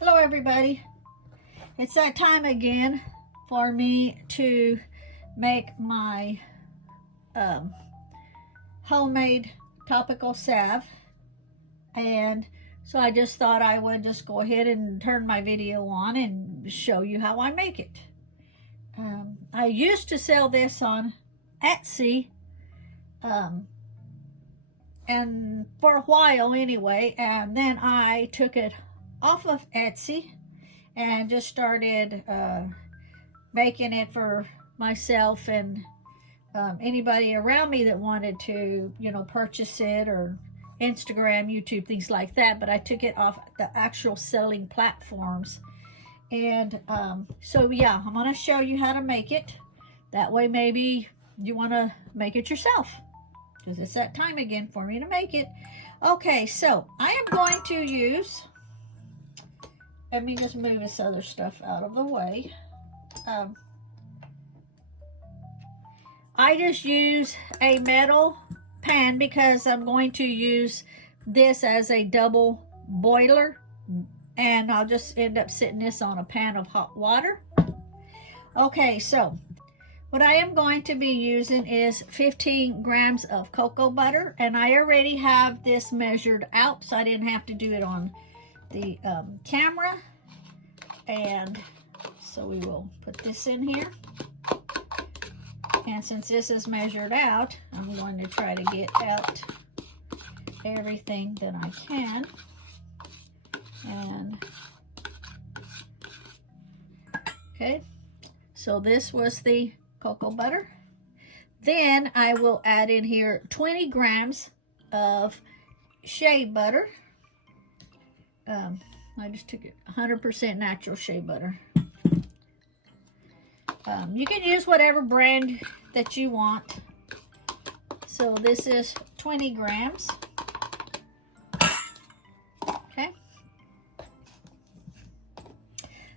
Hello everybody. It's that time again for me to make my homemade topical salve, and so I just thought I would just go ahead and turn my video on and show you how I make it. I used to sell this on Etsy, and for a while anyway, and then I took it off of Etsy and just started making it for myself and anybody around me that wanted to, purchase it, or Instagram, YouTube, things like that. But I took it off the actual selling platforms. And so yeah, I'm going to show you how to make it. That way maybe you want to make it yourself, because it's that time again for me to make it. Okay, so I am going to use, let me just move this other stuff out of the way. I just use a metal pan because I'm going to use this as a double boiler, and I'll just end up sitting this on a pan of hot water. Okay, so what I am going to be using is 15 grams of cocoa butter, and I already have this measured out, so I didn't have to do it on the camera. And so we will put this in here. And since this is measured out, I'm going to try to get out everything that I can. And okay, so this was the cocoa butter. Then I will add in here 20 grams of shea butter. I just took it 100% natural shea butter. You can use whatever brand that you want. So this is 20 grams. Okay.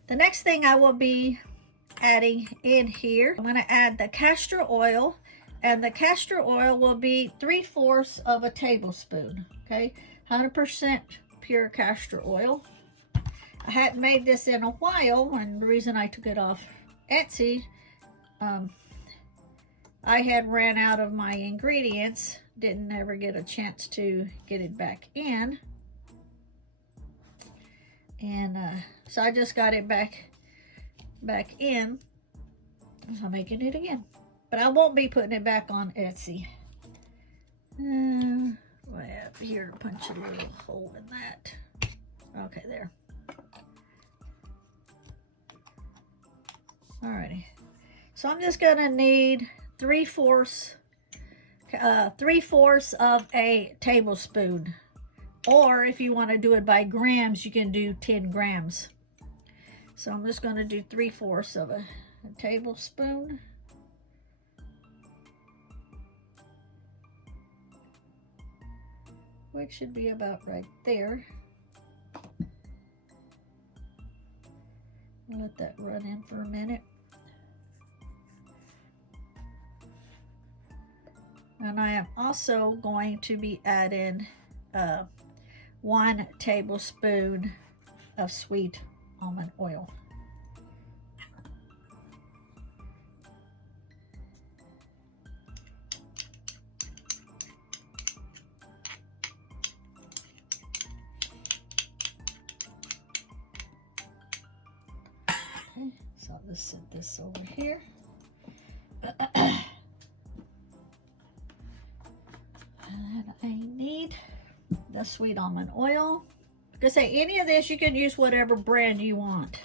The next thing I will be adding in here, I'm going to add the castor oil, and the castor oil will be 3/4 of a tablespoon. Okay, 100% pure castor oil. I hadn't made this in a while, and the reason I took it off Etsy, I had ran out of my ingredients, didn't ever get a chance to get it back in, and so I just got it back in. So I'm making it again, but I won't be putting it back on Etsy. I have here to punch a little hole in that. Okay, there. Alrighty, so I'm just gonna need 3/4 of a tablespoon, or if you want to do it by grams, you can do 10 grams. So I'm just gonna do 3/4 of a tablespoon. Which should be about right there. I'll let that run in for a minute. And I am also going to be adding 1 tablespoon of sweet almond oil. Okay, so I'll just set this over here. And I need the sweet almond oil. Like I say, any of this, you can use whatever brand you want.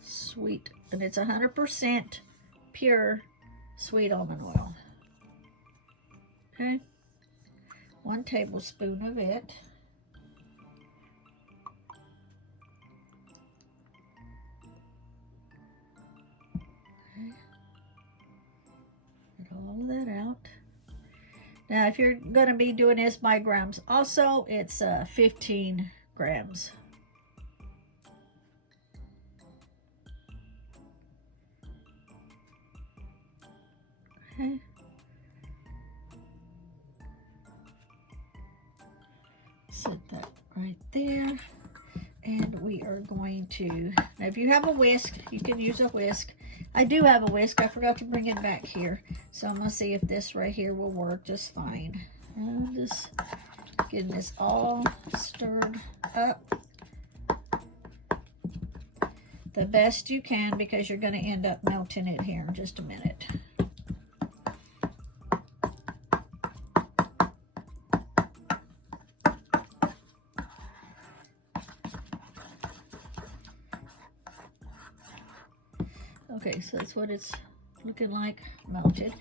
Sweet, and it's 100% pure sweet almond oil. Okay, 1 tablespoon of it. All of that out. Now, if you're going to be doing this by grams, also it's 15 grams. Okay. Set that right there. And we are going to, now if you have a whisk, you can use a whisk. I do have a whisk. I forgot to bring it back here. So I'm going to see if this right here will work just fine. I'm just getting this all stirred up the best you can, because you're going to end up melting it here in just a minute. Okay, so that's what it's looking like, melted.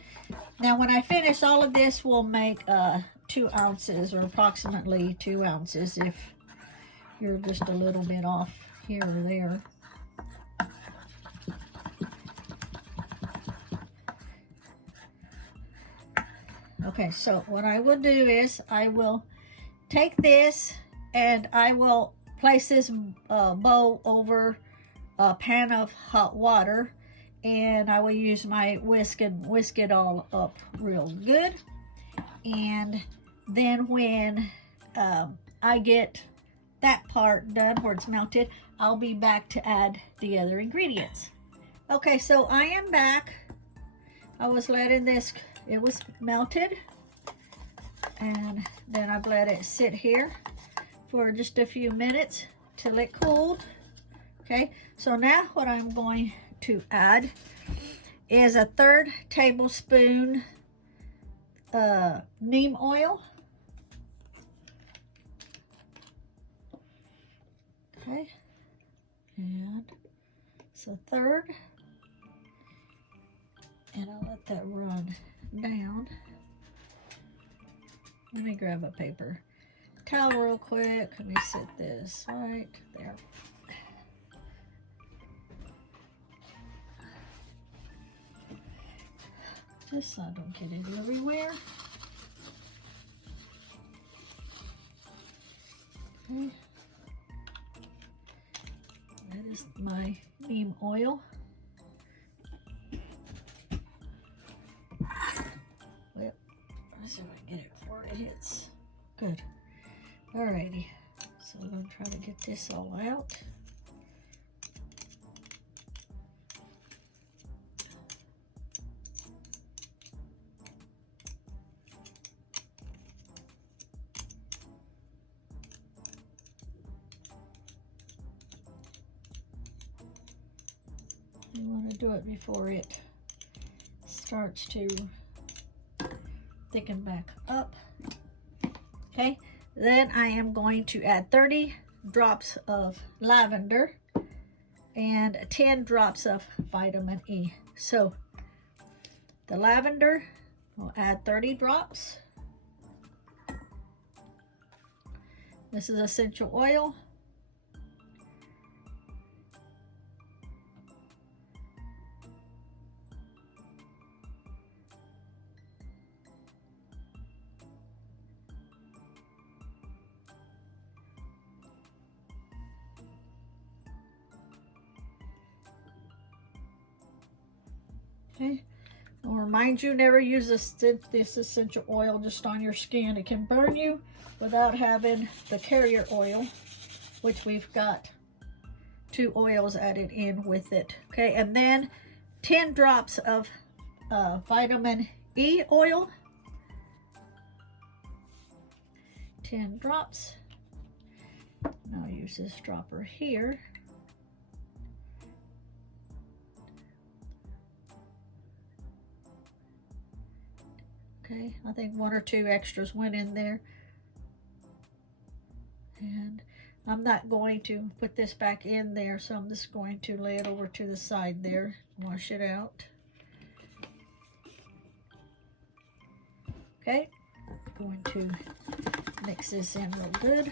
Now when I finish all of this, we'll make 2 ounces, or approximately 2 ounces if you're just a little bit off here or there. Okay, so what I will do is I will take this and I will place this bowl over a pan of hot water, and I will use my whisk and whisk it all up real good. And then when I get that part done where it's melted, I'll be back to add the other ingredients. Okay, so I am back. I was letting this, it was melted, and then I've let it sit here for just a few minutes till it cooled. Okay, so now what I'm going to add is a 1/3 tablespoon neem oil. Okay, and it's a 1/3, and I'll let that run down. Let me grab a paper towel real quick. Let me set this right there. Just so I don't get it everywhere. Okay. That is my neem oil. Well, let's see if I can get it before it hits. Good. Alrighty. So I'm going to try to get this all out. You want to do it before it starts to thicken back up. Okay, then I am going to add 30 drops of lavender and 10 drops of vitamin E. So the lavender, we'll add 30 drops. This is essential oil. Okay, I'll remind you, never use this essential oil just on your skin. It can burn you without having the carrier oil, which we've got 2 oils added in with it. Okay, and then 10 drops of vitamin E oil. 10 drops. Now I'll use this dropper here. Okay, I think 1 or 2 extras went in there. And I'm not going to put this back in there, so I'm just going to lay it over to the side there, wash it out. Okay, going to mix this in real good.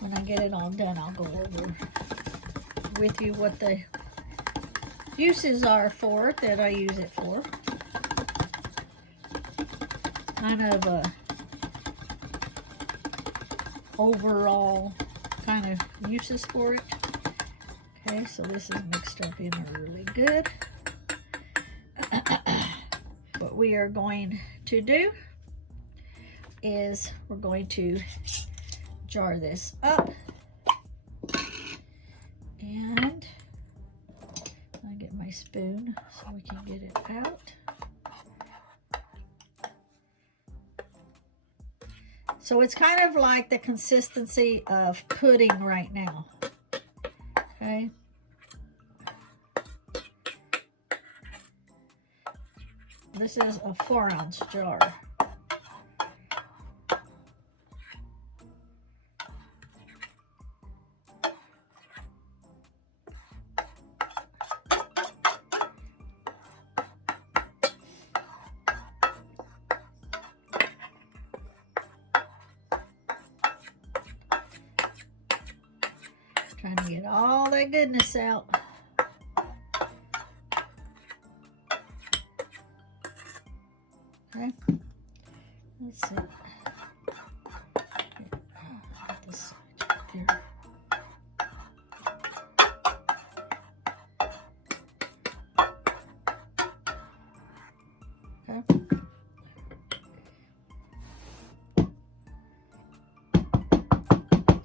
When I get it all done, I'll go over with you what the uses are for it, that I use it for. kind of a overall kind of uses for it. Okay, so this is mixed up in there really good. What we are going to do is we're going to jar this up, and I'll get my spoon so we can get it out. So it's kind of like the consistency of pudding right now. Okay. This is a 4-ounce jar. Trying to get all that goodness out. Okay, let's see. Put this side there. Okay.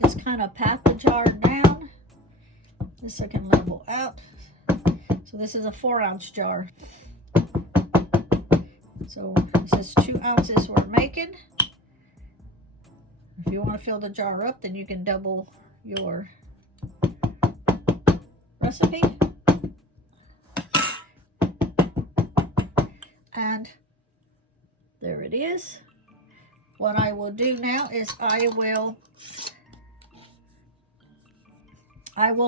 Just kind of pat the jar down, just so it can level out. So this is a 4-ounce jar. So this is 2 ounces we're making. If you want to fill the jar up, then you can double your recipe. And there it is. What I will do now is I will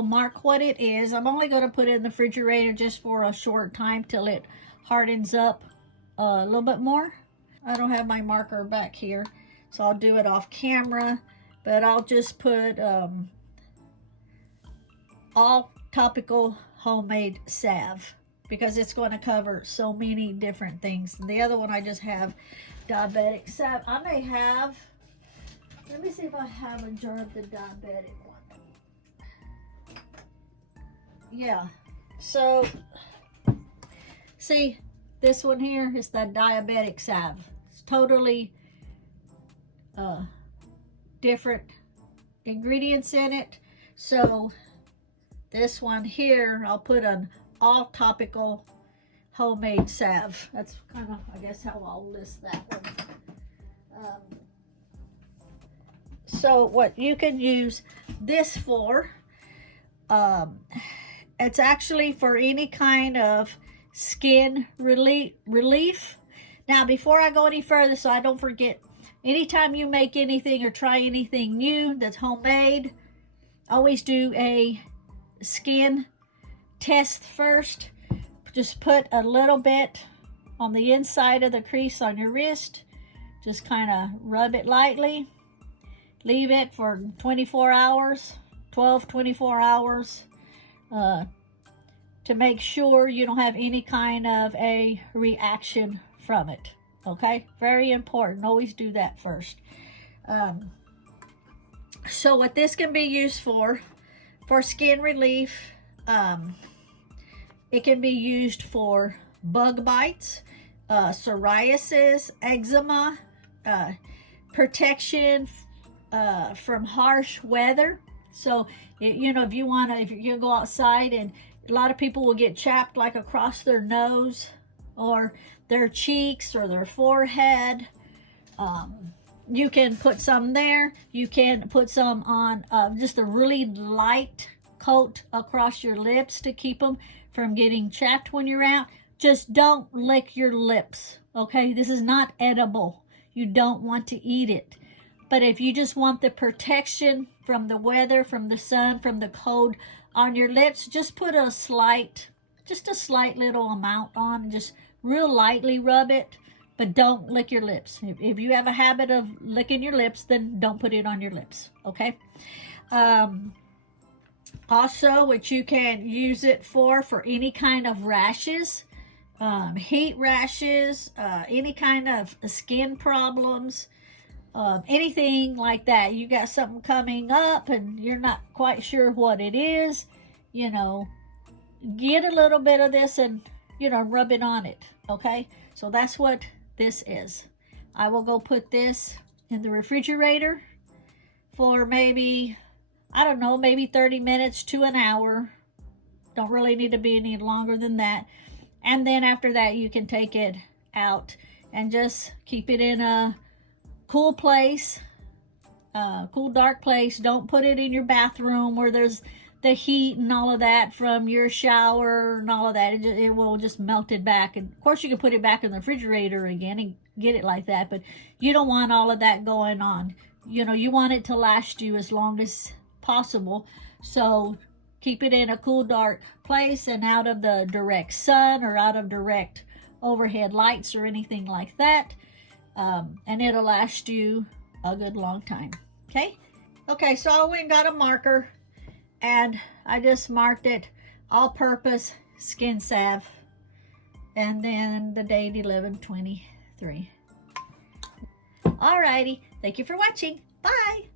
mark what it is. I'm only going to put it in the refrigerator just for a short time till it hardens up a little bit more. I don't have my marker back here, so I'll do it off camera, but I'll just put all topical homemade salve because it's going to cover so many different things. And the other one I just have diabetic salve. I may have, let me see if I have a jar of the diabetic one. Yeah, so see, this one here is the diabetic salve. It's totally different ingredients in it. So this one here, I'll put an all topical homemade salve. That's kind of, I guess, how I'll list that one. So what you can use this for, it's actually for any kind of skin relief. Now, before I go any further, so I don't forget, anytime you make anything or try anything new that's homemade, always do a skin test first. Just put a little bit on the inside of the crease on your wrist. Just kind of rub it lightly. Leave it for 24 hours, 24 hours. To make sure you don't have any kind of a reaction from it. Okay, very important. Always do that first. So what this can be used for skin relief, it can be used for bug bites, psoriasis, eczema, protection from harsh weather. So, you know, if you go outside, and a lot of people will get chapped like across their nose or their cheeks or their forehead. You can put some there. You can put some on just a really light coat across your lips to keep them from getting chapped when you're out. Just don't lick your lips, okay? This is not edible. You don't want to eat it. But if you just want the protection from the weather, from the sun, from the cold on your lips, just put a slight little amount on and just real lightly rub it, but don't lick your lips. If you have a habit of licking your lips, then don't put it on your lips, okay? Also, what you can use it for any kind of rashes, heat rashes, any kind of skin problems, anything like that. You got something coming up and you're not quite sure what it is, you know, get a little bit of this and, you know, rub it on it, okay? So that's what this is. I will go put this in the refrigerator for maybe, I don't know, maybe 30 minutes to an hour. Don't really need to be any longer than that. And then after that, you can take it out and just keep it in a cool place, cool, dark place. Don't put it in your bathroom where there's the heat and all of that from your shower and all of that. It will just melt it back. And of course, you can put it back in the refrigerator again and get it like that. But you don't want all of that going on. You know, you want it to last you as long as possible. So keep it in a cool, dark place and out of the direct sun or out of direct overhead lights or anything like that. And it'll last you a good long time. Okay? Okay, so I went and got a marker and I just marked it all-purpose skin salve. And then the date 11/23. Alrighty. Thank you for watching. Bye.